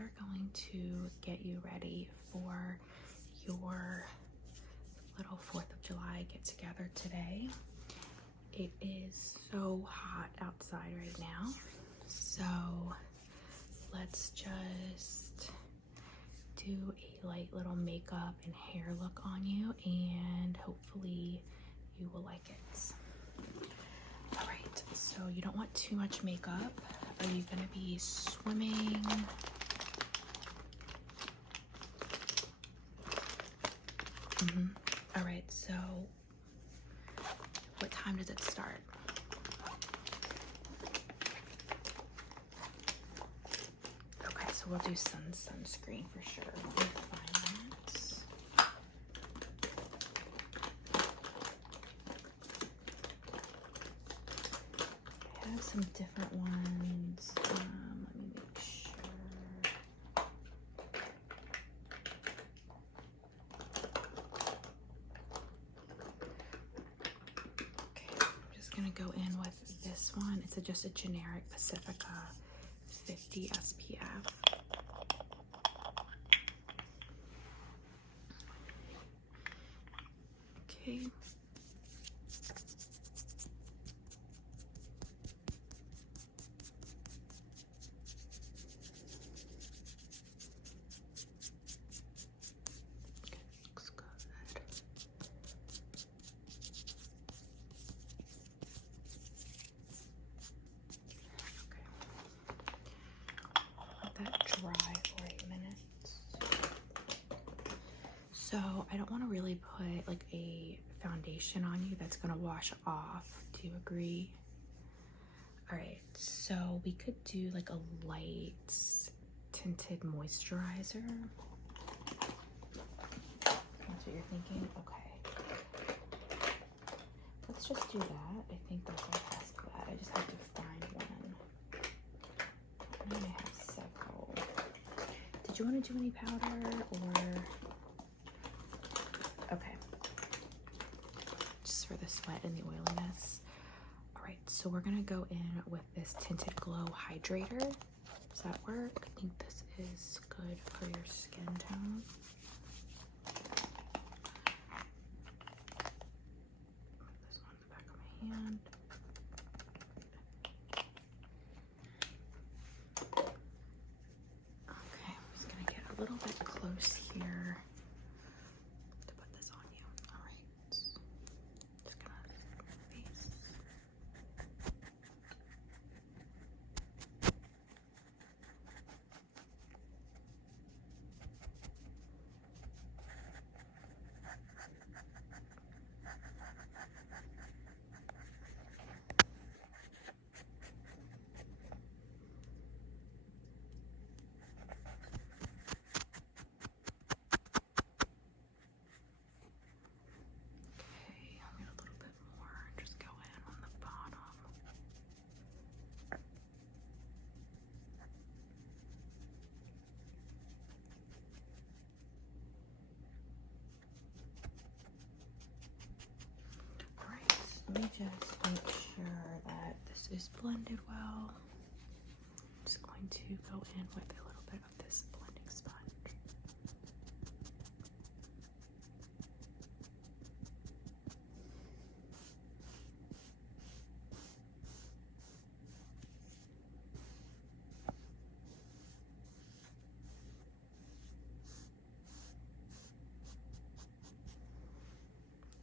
are going to get you ready for your little 4th of July get together today. It is so hot outside right now, so let's just do a light little makeup and hair look on you, and hopefully you will like it. All right, so you don't want too much makeup. Are you gonna be swimming? All right, so what time does it start? Okay, so we'll do sunscreen for sure. Let me find that. I have some different ones. Let me make sure. Okay, I'm just gonna go in with this one. It's just a generic Pacifica 50 SPF. Okay. Looks good. Let that dry for 8 minutes. So I don't want to really put like a foundation on you that's gonna wash off. Do you agree? All right, so we could do like a light tinted moisturizer. That's what you're thinking? Okay. Let's just do that. I think that's our best bet. I just have to find one. I know I have several. Did you want to do any powder or? Okay. Just for the sweat and the oiliness. All right, so we're gonna go in with this Tinted Glow Hydrator. Does that work? I think this is good for your skin tone. Put this on the back of my hand. Okay, I'm just gonna get a little bit close here to put this on you. All right, just gonna your face. Okay, I'll get a little bit more. Just go in on the bottom. All right, let me just make sure that this is blended well. I'm just going to go in with a little bit of this blending sponge.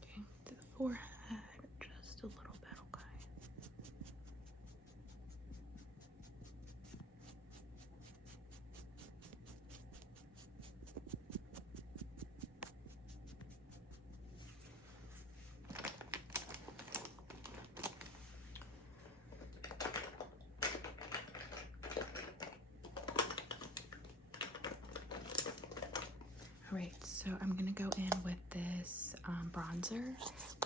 Okay, to the forehead, just a little bit, okay? All right, so I'm gonna go in with this bronzer.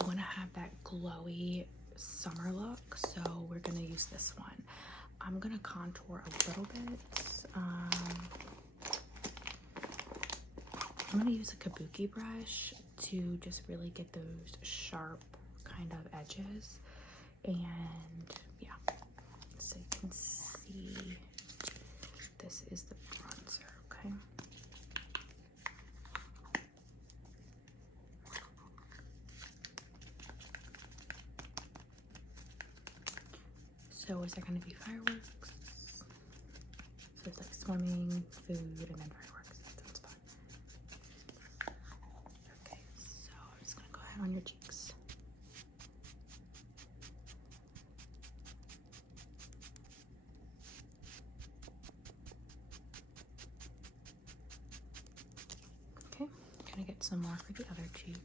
We wanna have that glowy summer look, so we're gonna use this one. I'm gonna contour a little bit. I'm gonna use a kabuki brush to just really get those sharp kind of edges. And yeah, so you can see this is the bronzer. okay? So is there going to be fireworks? So it's like swimming, food, and then fireworks. That sounds fun. Okay, so I'm just going to go ahead on your cheeks. Okay, I'm going to get some more for the other cheek.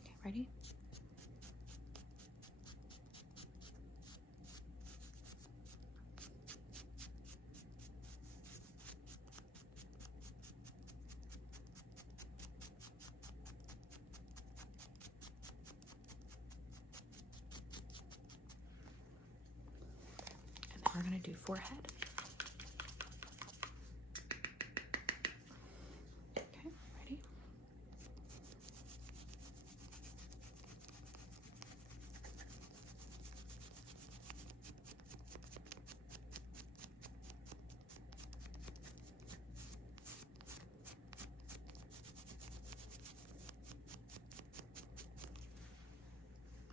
Okay, ready? We're going to do forehead. Okay, ready?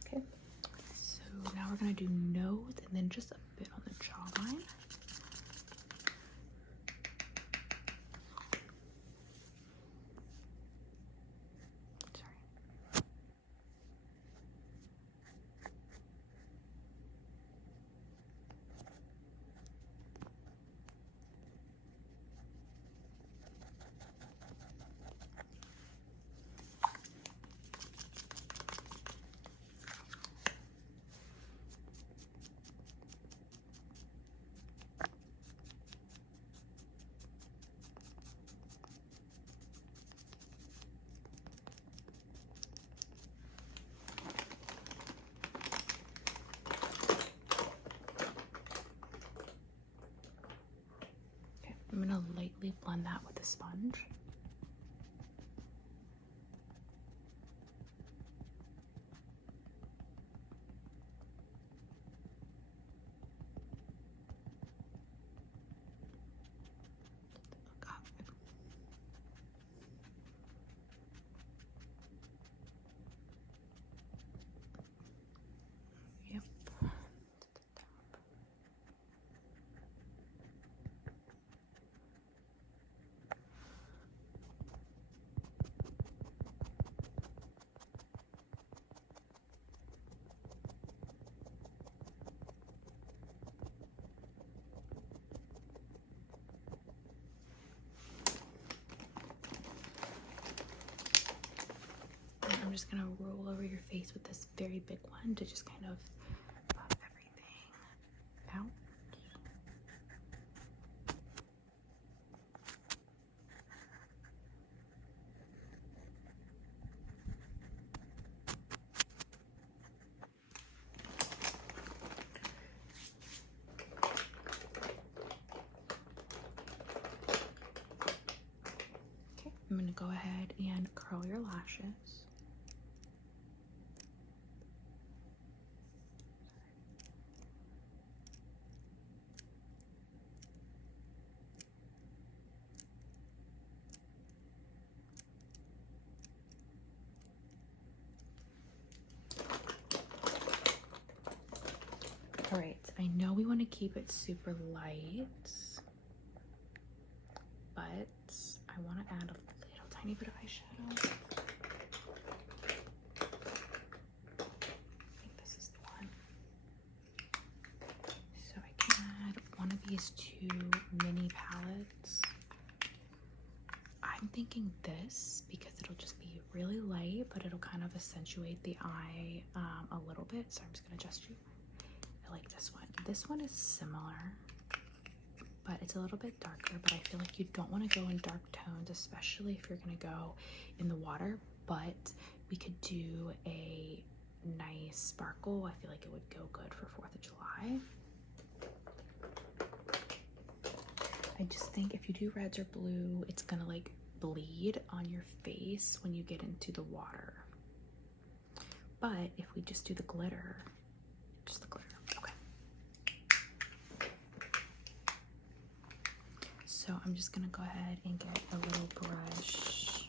Okay, so now we're going to do nose and then just a bit on the jawline. I'm going to lightly blend that with a sponge. Yep. I'm just gonna roll over your face with this very big one to just kind of buff everything out. Okay, I'm gonna go ahead and curl your lashes. All right, I know we want to keep it super light, but I want to add a little tiny bit of eyeshadow. I think this is the one. So I can add one of these two mini palettes. I'm thinking this because it'll just be really light, but it'll kind of accentuate the eye a little bit. So I'm just gonna adjust you. I like this one. This one is similar, but it's a little bit darker, but I feel like you don't want to go in dark tones, especially if you're going to go in the water, but we could do a nice sparkle. I feel like it would go good for 4th of July. I just think if you do reds or blue, it's going to like bleed on your face when you get into the water. But if we just do the glitter, Just the glitter. Okay. So I'm just gonna go ahead and get a little brush.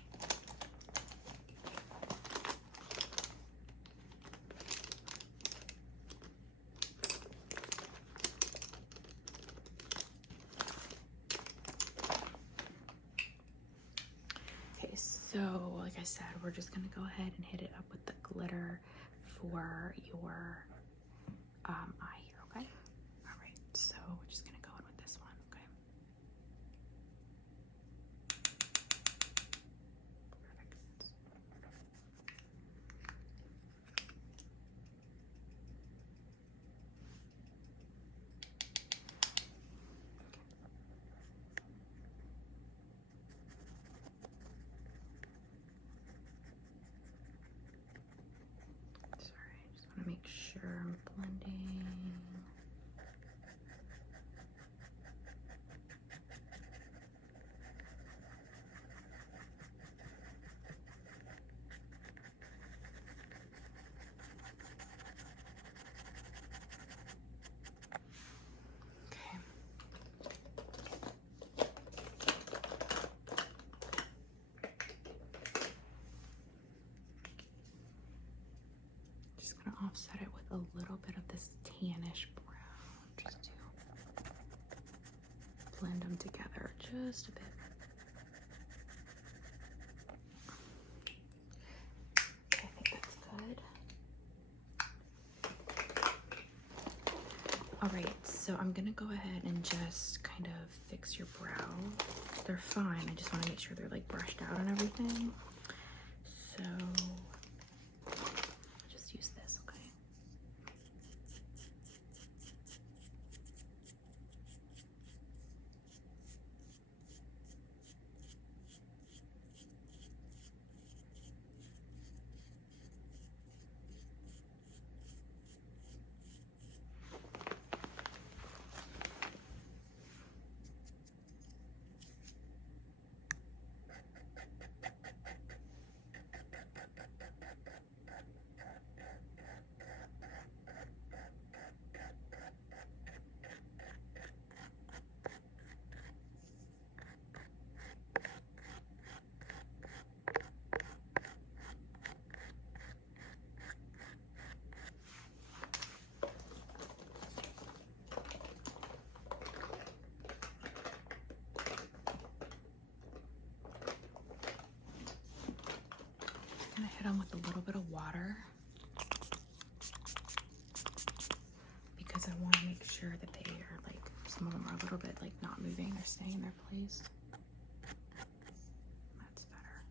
Okay, so like I said, we're just gonna go ahead and hit it up with the glitter for your eye here, okay? All right, so we're just gonna go in with this one, okay? Perfect. Sorry, I just want to make sure I'm blending. Okay. Just gonna offset it with a little bit of this tannish brown, just to blend them together just a bit. Okay, I think that's good. All right, so I'm gonna go ahead and just kind of fix your brows. They're fine, I just wanna make sure they're like brushed out and everything. So I'll just use this, okay? I'm gonna hit them with a little bit of water because I want to make sure that they are like, some of them are a little bit like not moving, they're staying in their place. That's better.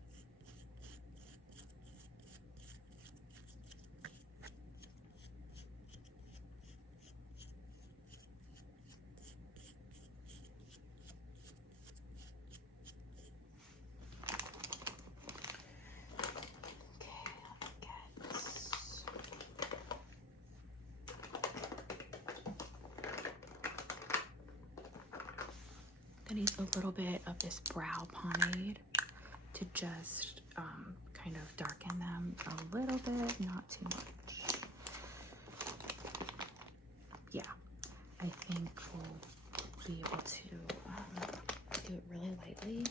I need a little bit of this brow pomade to just kind of darken them a little bit, not too much. Yeah, I think we'll be able to do it really lightly.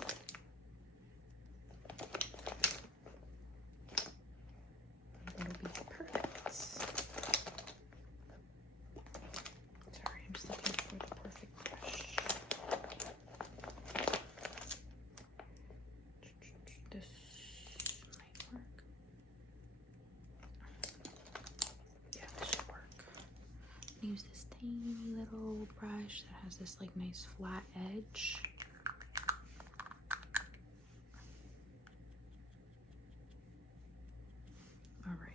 It'll be perfect. Sorry, I'm just looking for the perfect brush. This might work. Yeah, this should work. Use this tiny little brush that has this like nice flat edge. All right.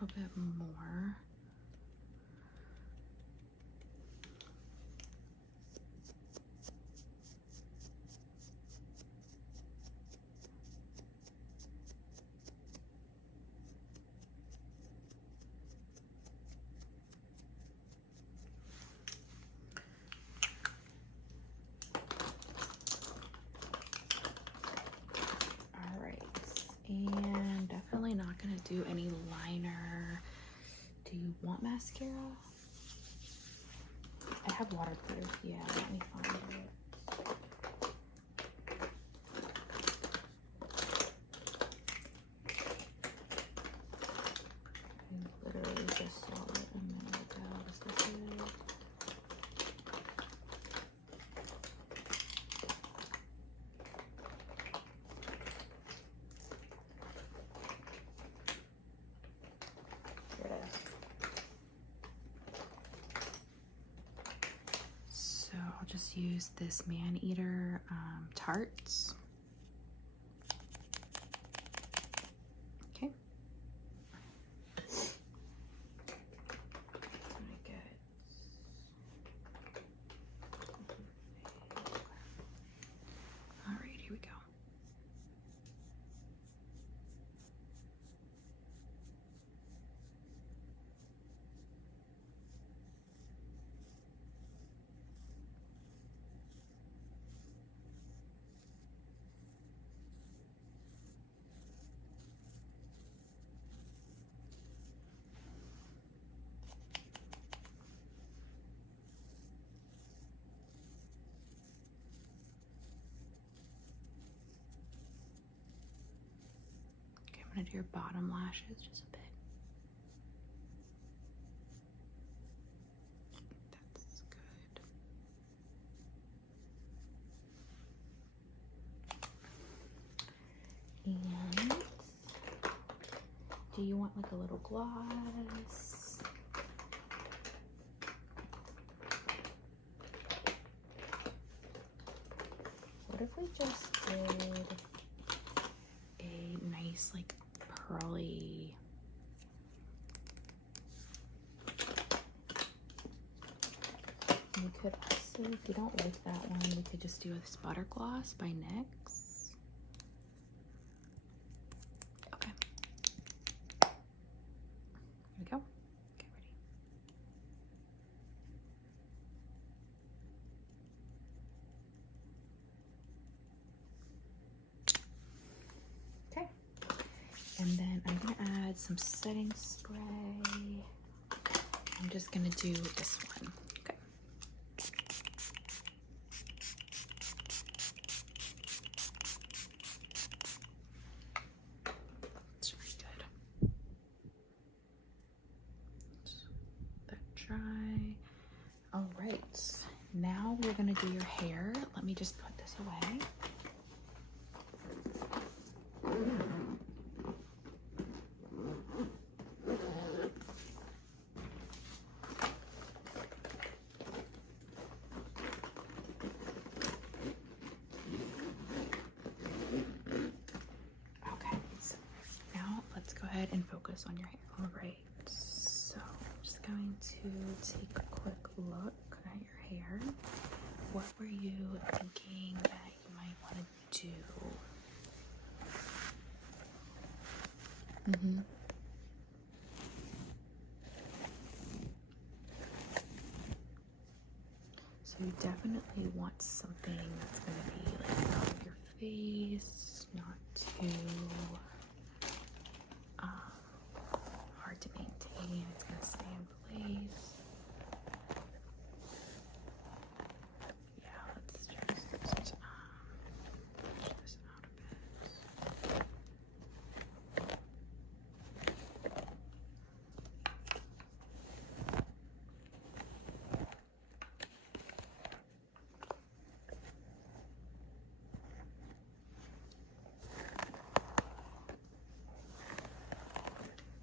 little bit more. And definitely not gonna do any liner. Do you want mascara? I have waterproof. Yeah, let me find it. I literally just saw it a minute ago. Is this it? So I'll just use this Man Eater Tarts. Okay. All right, here we go. I'm gonna do your bottom lashes just a bit. That's good. And do you want like a little gloss? What if we just did a nice like pearly we could also, if you don't like that one, we could just do a Sputter Gloss by NYX. Okay. Here we go. Get ready. Okay. And then I'm gonna add some setting spray. I'm just gonna do this one. Okay. It's really good. Let that dry. All right. Now we're gonna do your hair. Let me just put this away. And focus on your hair. All right, so I'm just going to take a quick look at your hair. What were you thinking that you might want to do? So you definitely want something that's going to be like out of your face, not too hard to maintain. It's going to stay in place. Yeah, let's just push this out a bit.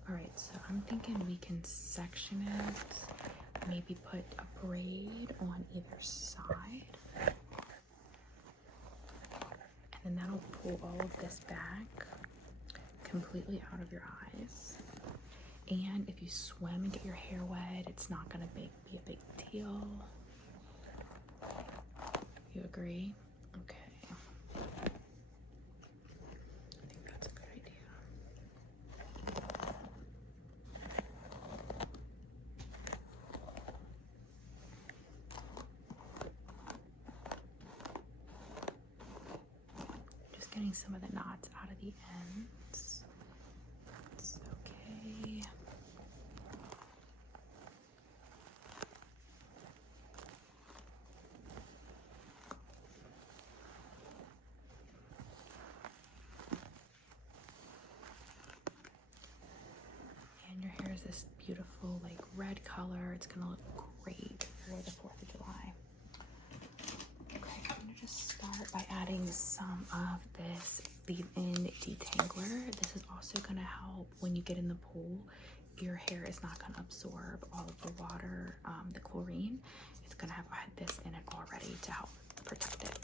Alright, so I'm thinking we can section it, maybe put a braid on either side, and then that'll pull all of this back completely out of your eyes. And if you swim and get your hair wet, it's not gonna be a big deal. You agree? Okay. I think that's a good idea. Just getting some of the knots out of the ends. It's okay. And your hair is this beautiful like red color. It's gonna look great for the 4th of July. Okay, I'm gonna just start by adding some of this leave-in detangler. This is also gonna help when you get in the pool. Your hair is not gonna absorb all of the water, the chlorine. It's gonna have had this in it already to help protect it.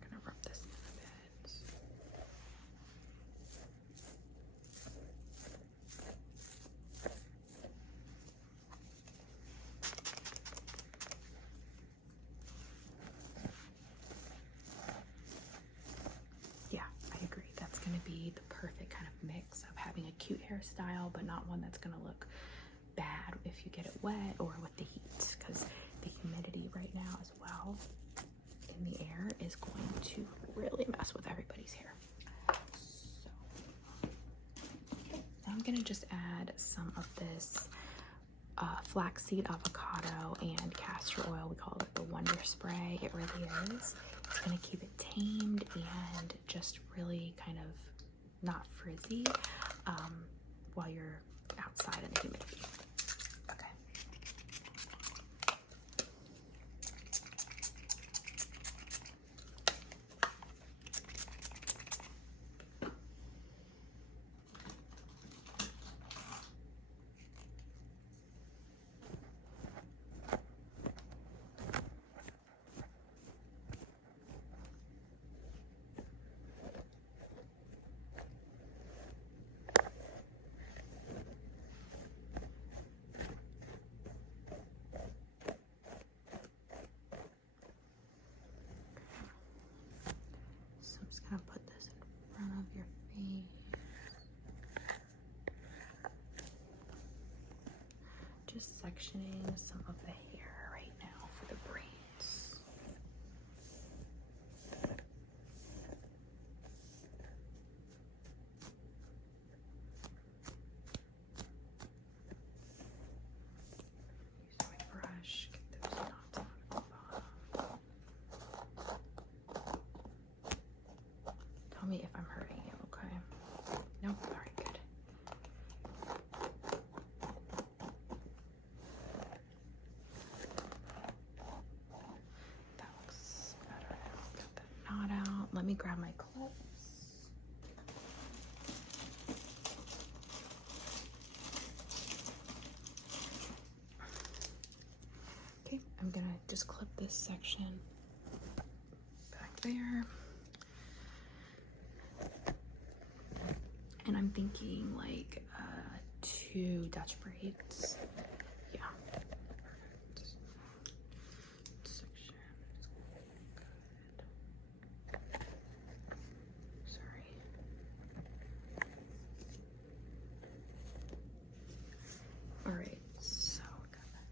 Gonna rub this in a bit. Yeah, I agree. That's gonna be the perfect kind of mix of having a cute hairstyle, but not one that's gonna look bad if you get it wet or with the heat, because the humidity right now as well in the air is going to really mess with everybody's hair. So I'm gonna just add some of this flaxseed, avocado, and castor oil. We call it the Wonder Spray. It really is. It's gonna keep it tamed and just really kind of not frizzy while you're outside in the humidity. Okay. So I'm just gonna put this in front of your face. Just sectioning some of the hair right now for the braids. Use my brush, get those knots out of the bottom. Tell me if I'm hurting you, okay? Nope, all right, good. That looks better now. Got that knot out. Let me grab my clips. Okay, I'm gonna just clip this section back there. And I'm thinking like 2 Dutch braids. Yeah. Perfect. Section. Good. Sorry. All right. So got that.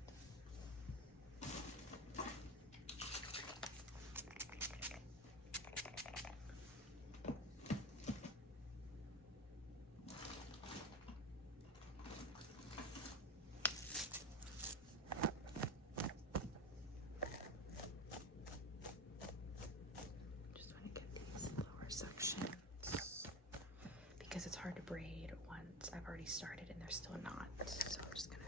Just want to get these lower sections because it's hard to braid once I've already started and there's still a knot. So I'm just gonna.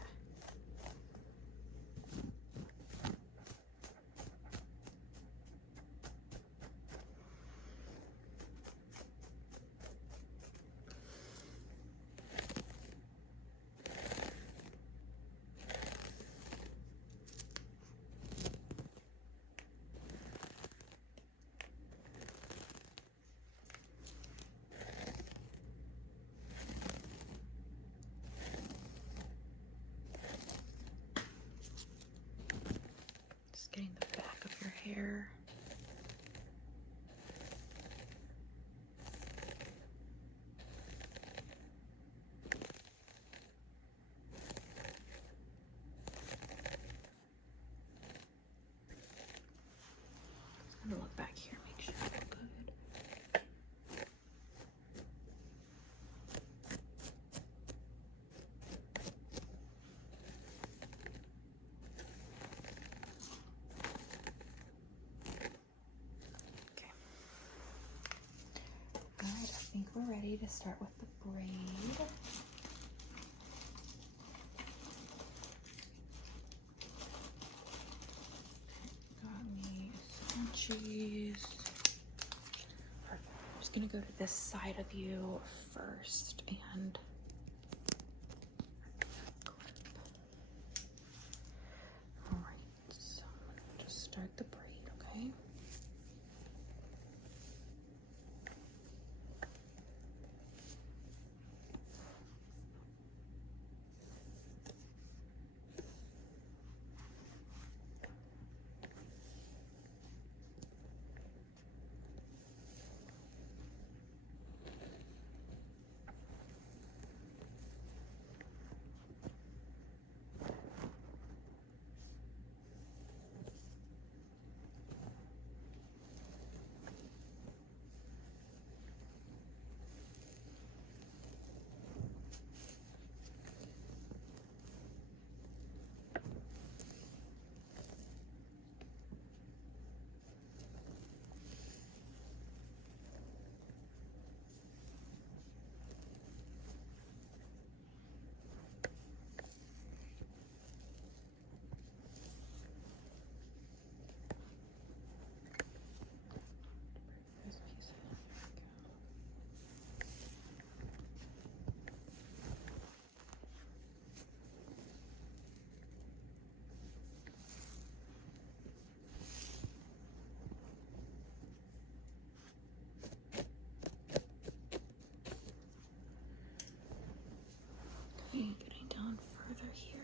ready to start with the braid. Got me scrunchies. I'm just gonna go to this side of you first and clip. Alright, so I'm gonna just start the braid, okay? Okay, getting down further here.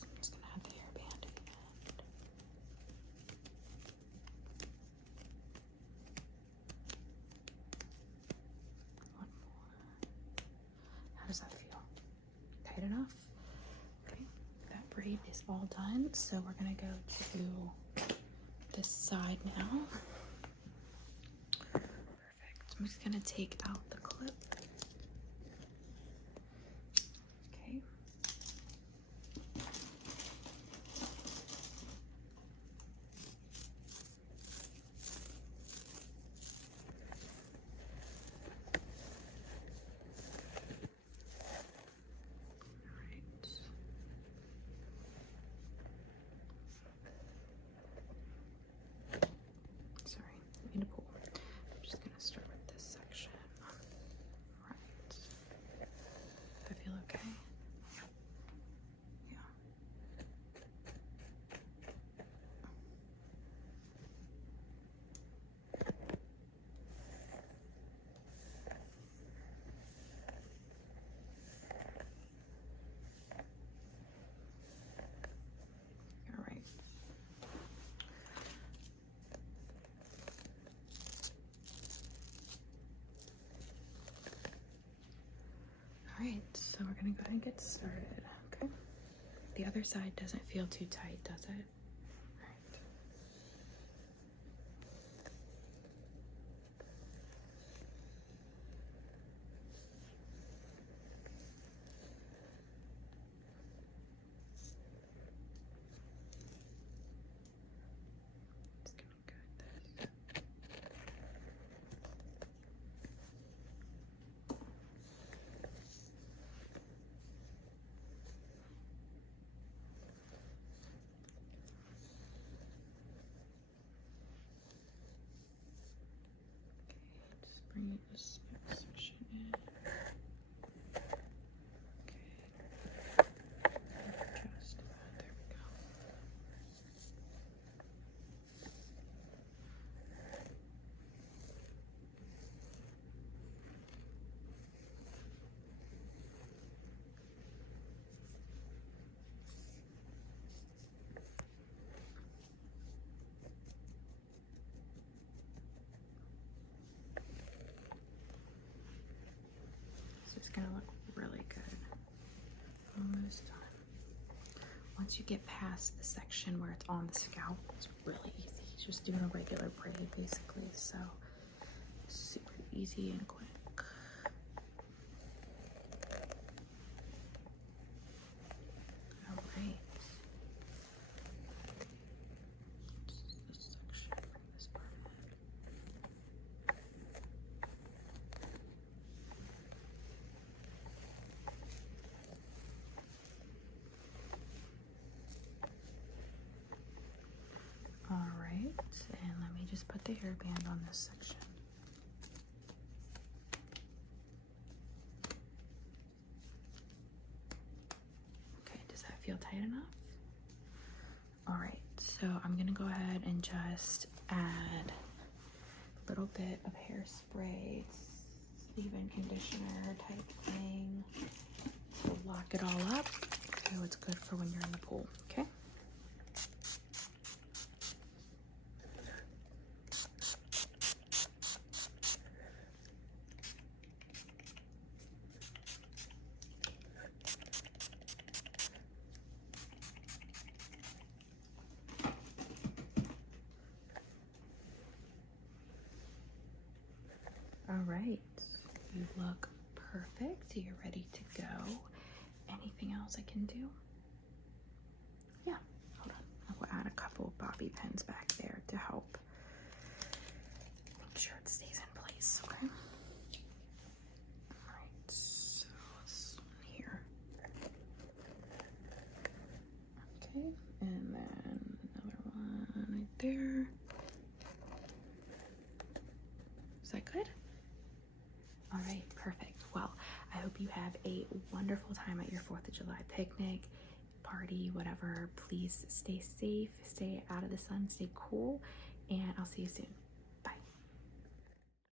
I'm just gonna add the hairband at the end. One more. How does that feel? Tight enough? Okay, that braid is all done, so we're gonna go to this side now. Perfect. I'm just gonna take out the clip. Okay. Sorry, I need to pull. I'm just gonna start with this section. Right. I feel okay? Yeah. All right. All right, so we're gonna go ahead and get started, okay? The other side doesn't feel too tight, does it? All right. Just gonna go with this. Just bring this next section in. Okay. Adjust that. There we go. gonna look really good. Almost done. Once you get past the section where it's on the scalp, it's really easy. It's just doing a regular braid basically, so super easy and quick. All right. This section, bring this part in. All right, and let me just put the hairband on this section. Okay, does that feel tight enough? All right, so I'm gonna go ahead and just add a little bit of hairspray, leave-in conditioner type thing to lock it all up so it's good for when you're in the pool, okay? All right, you look perfect. You're ready to go. Anything else I can do? Yeah, hold on. I will add a couple of bobby pins back there to help make sure it stays in place, okay? All right, so this one here. Okay, and then another one right there. Is that good? All right, perfect. Well, I hope you have a wonderful time at your 4th of July picnic, party, whatever. Please stay safe, stay out of the sun, stay cool, and I'll see you soon.